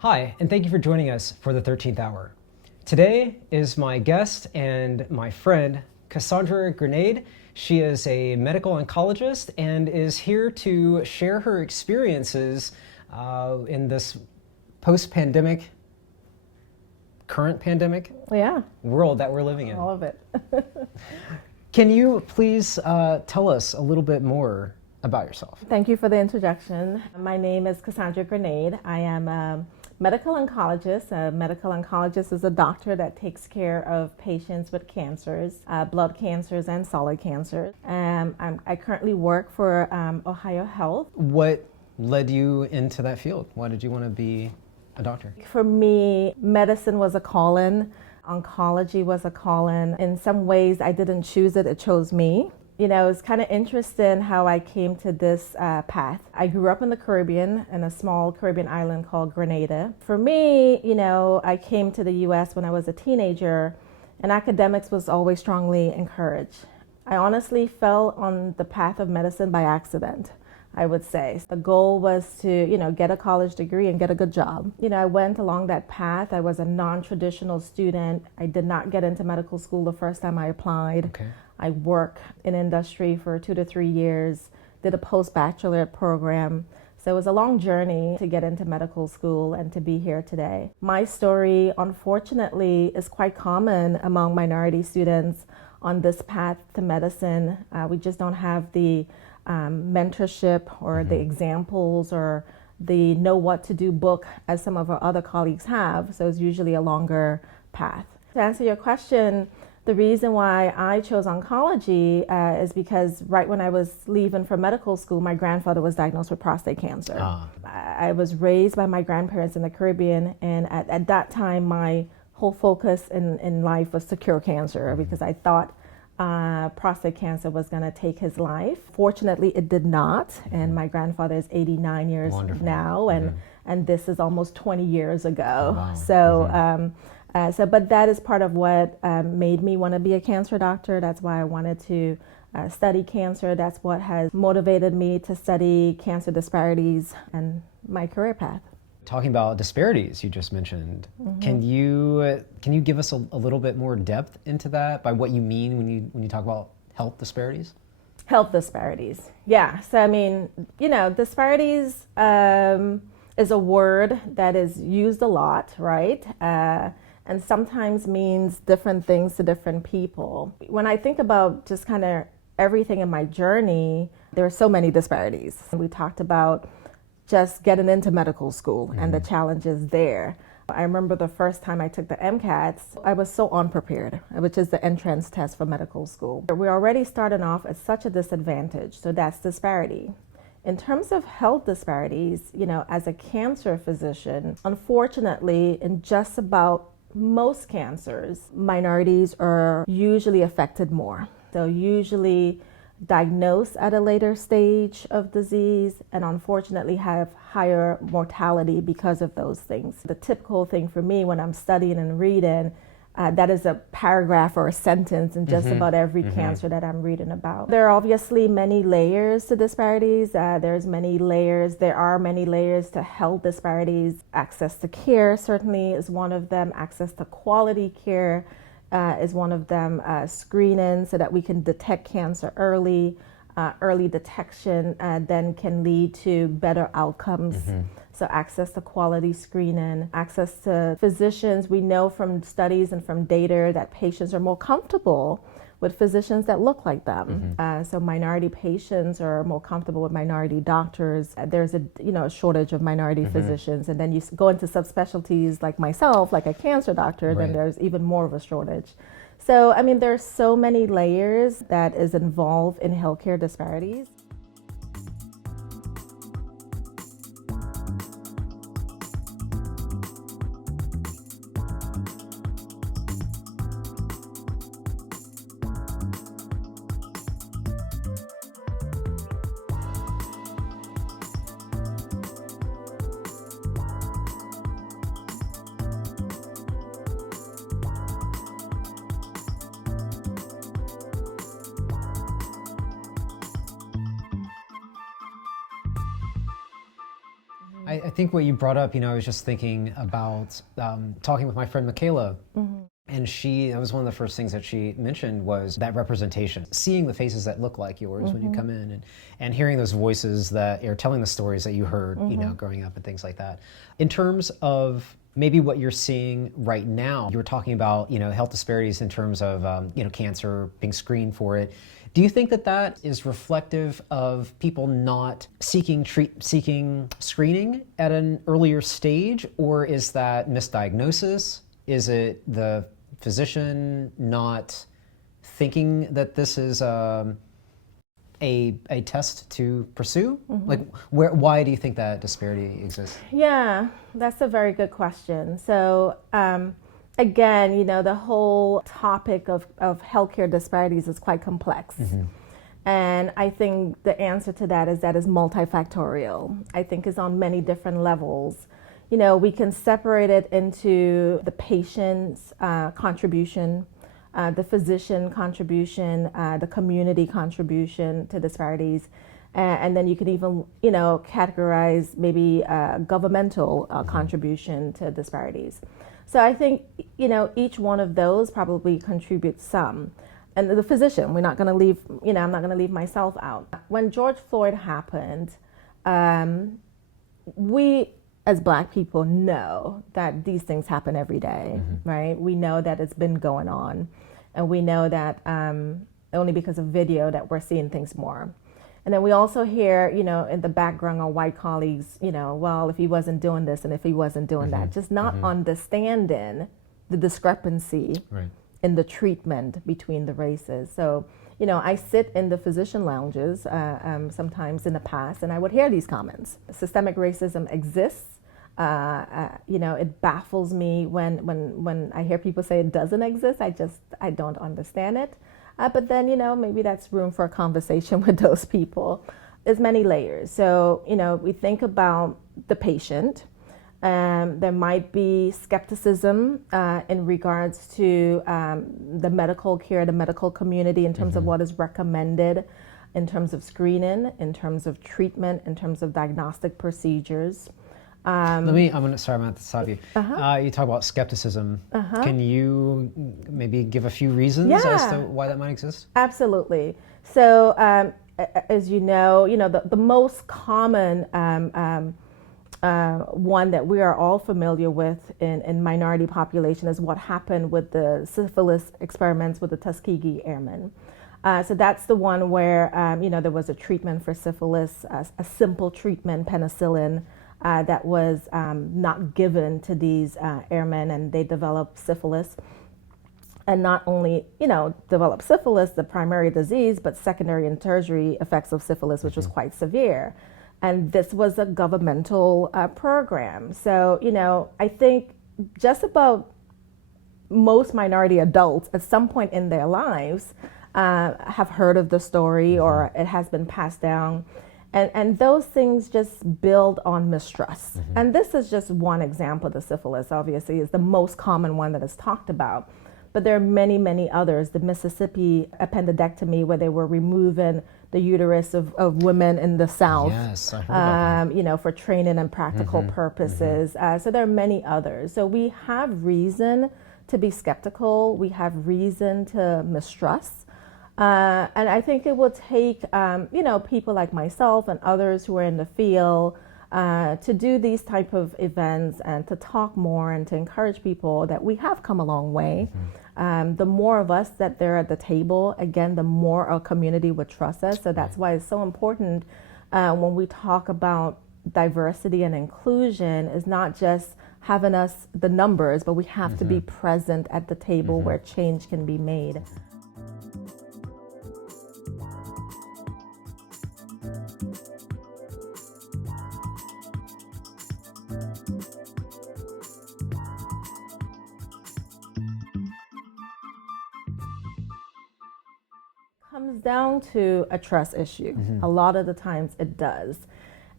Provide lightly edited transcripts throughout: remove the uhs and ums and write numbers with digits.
Hi, and thank you for joining us for the 13th hour. Today is my guest and my friend, Cassandra Grenade. She is a medical oncologist and is here to share her experiences in this post-pandemic, current pandemic world that we're living in. All of it. Can you please tell us a little bit more about yourself? Thank you for the introduction. My name is Cassandra Grenade. I am a medical oncologist. A medical oncologist is a doctor that takes care of patients with cancers, blood cancers and solid cancers. I currently work for Ohio Health. What led you into that field? Why did you want to be a doctor? For me, medicine was a calling. Oncology was a calling. In some ways, I didn't choose it, it chose me. You know, it's kind of interesting how I came to this path. I grew up in the Caribbean, in a small Caribbean island called Grenada. For me, you know, I came to the US when I was a teenager, and academics was always strongly encouraged. I honestly fell on the path of medicine by accident, I would say. The goal was to, get a college degree and get a good job. I went along that path. I was a non-traditional student. I did not get into medical school the first time I applied. Okay. I worked in industry for 2 to 3 years, did a post-baccalaureate program. So it was a long journey to get into medical school and to be here today. My story, unfortunately, is quite common among minority students on this path to medicine. We just don't have the mentorship or the examples or the know what to do book as some of our other colleagues have. So it's usually a longer path. To answer your question, the reason why I chose oncology is because right when I was leaving for medical school, my grandfather was diagnosed with prostate cancer. I was raised by my grandparents in the Caribbean, and at that time, my whole focus in life was to cure cancer because I thought prostate cancer was going to take his life. Fortunately, it did not, and my grandfather is 89 years now, and this is almost 20 years ago. Wow. So, but that is part of what made me want to be a cancer doctor. That's why I wanted to study cancer. That's what has motivated me to study cancer disparities and my career path. Talking about disparities you just mentioned, can you give us a little bit more depth into that, by what you mean when you talk about health disparities? Health disparities, yeah. So I mean, disparities is a word that is used a lot, right? And sometimes means different things to different people. When I think about just kind of everything in my journey, there are so many disparities. We talked about just getting into medical school and the challenges there. I remember the first time I took the MCATs, I was so unprepared, which is the entrance test for medical school. We're already starting off at such a disadvantage, so that's disparity. In terms of health disparities, as a cancer physician, unfortunately, in just about most cancers, minorities are usually affected more. So usually diagnosed at a later stage of disease and unfortunately have higher mortality because of those things. The typical thing for me when I'm studying and reading, that is a paragraph or a sentence in just about every cancer that I'm reading about. There are obviously many layers to disparities. There are many layers to health disparities. Access to care certainly is one of them. Access to quality care is one of them. Screening so that we can detect cancer early. Early detection then can lead to better outcomes. So access to quality screening, access to physicians. We know from studies and from data that patients are more comfortable with physicians that look like them. So minority patients are more comfortable with minority doctors. There's a shortage of minority physicians, and then you go into subspecialties like myself, like a cancer doctor, then there's even more of a shortage. So, I mean, there's so many layers that is involved in healthcare disparities. I think what you brought up, I was just thinking about talking with my friend Michaela. And that was one of the first things that she mentioned was that representation, seeing the faces that look like yours when you come in and hearing those voices that are telling the stories that you heard, growing up and things like that. In terms of maybe what you're seeing right now, you were talking about, health disparities in terms of, cancer, being screened for it. Do you think that that is reflective of people not seeking screening at an earlier stage, or is that misdiagnosis? Is it the physician not thinking that this is a test to pursue? Like, why do you think that disparity exists? Yeah, that's a very good question. So, again, the whole topic of healthcare disparities is quite complex. And I think the answer to that is multifactorial. I think it's on many different levels. We can separate it into the patient's contribution, the physician contribution, the community contribution to disparities. And then you can even, categorize maybe governmental contribution to disparities. So I think, each one of those probably contributes some. And the physician, we're not going to leave, I'm not going to leave myself out. When George Floyd happened, we as Black people know that these things happen every day, right? We know that it's been going on. And we know that only because of video that we're seeing things more. And then we also hear, in the background, our white colleagues, well, if he wasn't doing this and if he wasn't doing that, just not understanding the discrepancy in the treatment between the races. So, I sit in the physician lounges sometimes in the past, and I would hear these comments. Systemic racism exists. It baffles me when I hear people say it doesn't exist. I don't understand it. But then, maybe that's room for a conversation with those people. There's many layers. So, we think about the patient. There might be skepticism in regards to the medical care, the medical community in terms of what is recommended, in terms of screening, in terms of treatment, in terms of diagnostic procedures. I'm going to stop you. You talk about skepticism. Can you maybe give a few reasons as to why that might exist? Absolutely. So, as you know, the most common one that we are all familiar with in minority population is what happened with the syphilis experiments with the Tuskegee Airmen. So that's the one where, there was a treatment for syphilis, a simple treatment, penicillin, that was not given to these airmen, and they developed syphilis. And not only, developed syphilis, the primary disease, but secondary and tertiary effects of syphilis, which was quite severe. And this was a governmental program. So, I think just about most minority adults at some point in their lives have heard of the story, or it has been passed down. And those things just build on mistrust. And this is just one example. The syphilis, obviously, is the most common one that is talked about. But there are many, many others. The Mississippi appendectomy, where they were removing the uterus of women in the South, yes, I heard about that. For training and practical purposes. So there are many others. So we have reason to be skeptical. We have reason to mistrust. And I think it will take, people like myself and others who are in the field to do these type of events and to talk more and to encourage people that we have come a long way. The more of us that they're at the table, again, the more our community would trust us. So that's why it's so important when we talk about diversity and inclusion, is not just having us the numbers, but we have to be present at the table where change can be made. Comes down to a trust issue. A lot of the times it does.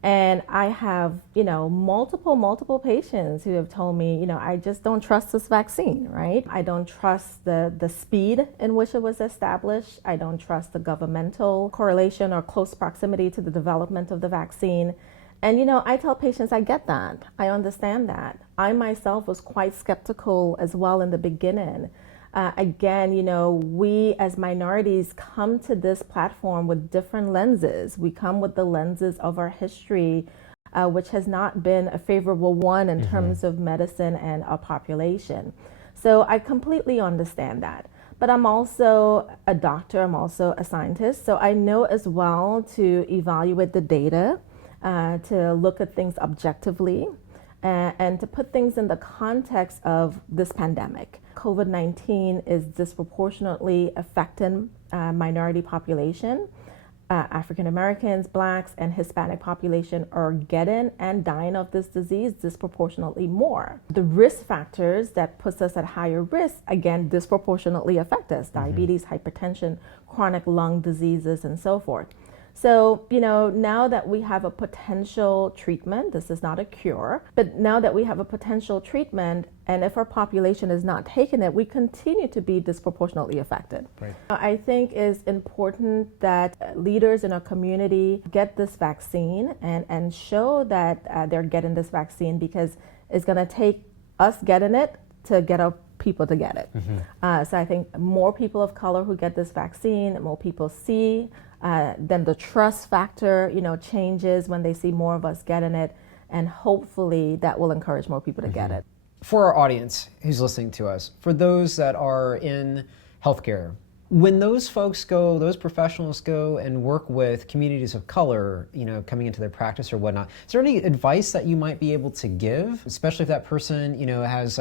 And I have, multiple patients who have told me, I just don't trust this vaccine, right? I don't trust the speed in which it was established. I don't trust the governmental correlation or close proximity to the development of the vaccine. And I tell patients, I get that. I understand that. I myself was quite skeptical as well in the beginning. Again, we as minorities come to this platform with different lenses. We come with the lenses of our history, which has not been a favorable one in terms of medicine and our population. So I completely understand that. But I'm also a doctor, I'm also a scientist, so I know as well to evaluate the data, to look at things objectively, and to put things in the context of this pandemic. COVID-19 is disproportionately affecting minority population. African Americans, Blacks, and Hispanic population are getting and dying of this disease disproportionately more. The risk factors that puts us at higher risk, again, disproportionately affect us. Diabetes, hypertension, chronic lung diseases, and so forth. So, now that we have a potential treatment, this is not a cure, but now that we have a potential treatment, and if our population is not taking it, we continue to be disproportionately affected. Right. I think it's important that leaders in our community get this vaccine and show that they're getting this vaccine, because it's going to take us getting it to get our people to get it. So I think more people of color who get this vaccine, more people see, then the trust factor, changes when they see more of us getting it, and hopefully that will encourage more people to get it. For our audience who's listening to us, for those that are in healthcare, when those folks go, those professionals go and work with communities of color, coming into their practice or whatnot, is there any advice that you might be able to give, especially if that person, has,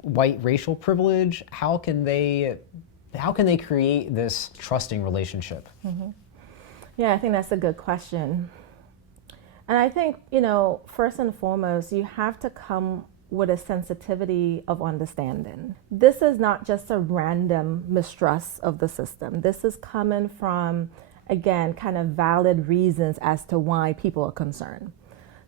white racial privilege? How can they create this trusting relationship? Yeah, I think that's a good question. And I think, first and foremost, you have to come with a sensitivity of understanding. This is not just a random mistrust of the system. This is coming from, again, kind of valid reasons as to why people are concerned.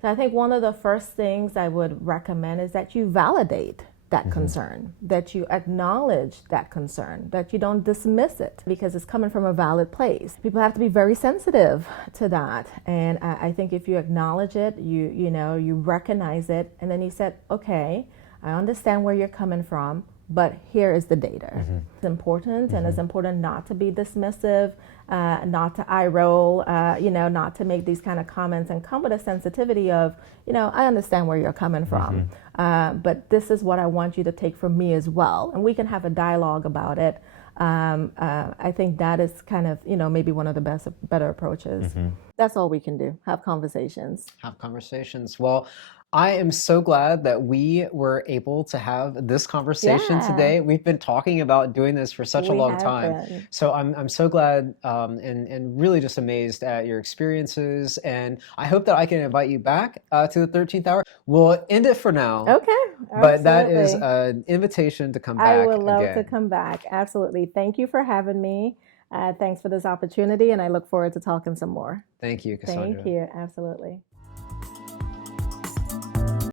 So I think one of the first things I would recommend is that you validate that concern, that you acknowledge that concern, that you don't dismiss it because it's coming from a valid place. People have to be very sensitive to that. And I think if you acknowledge it, you recognize it, and then you said, okay, I understand where you're coming from, but here is the data. It's important, and it's important not to be dismissive, not to eye roll, not to make these kind of comments, and come with a sensitivity of, I understand where you're coming from, but this is what I want you to take from me as well. And we can have a dialogue about it. I think that is kind of, maybe one of the better approaches. That's all we can do. Have conversations. Have conversations. Well, I am so glad that we were able to have this conversation today. We've been talking about doing this for such a long time. So I'm so glad and really just amazed at your experiences. And I hope that I can invite you back to the 13th hour. We'll end it for now. Okay. But that is an invitation to come back. I would love to come back. Absolutely. Thank you for having me. Thanks for this opportunity, and I look forward to talking some more. Thank you, Cassandra. Thank you. Absolutely.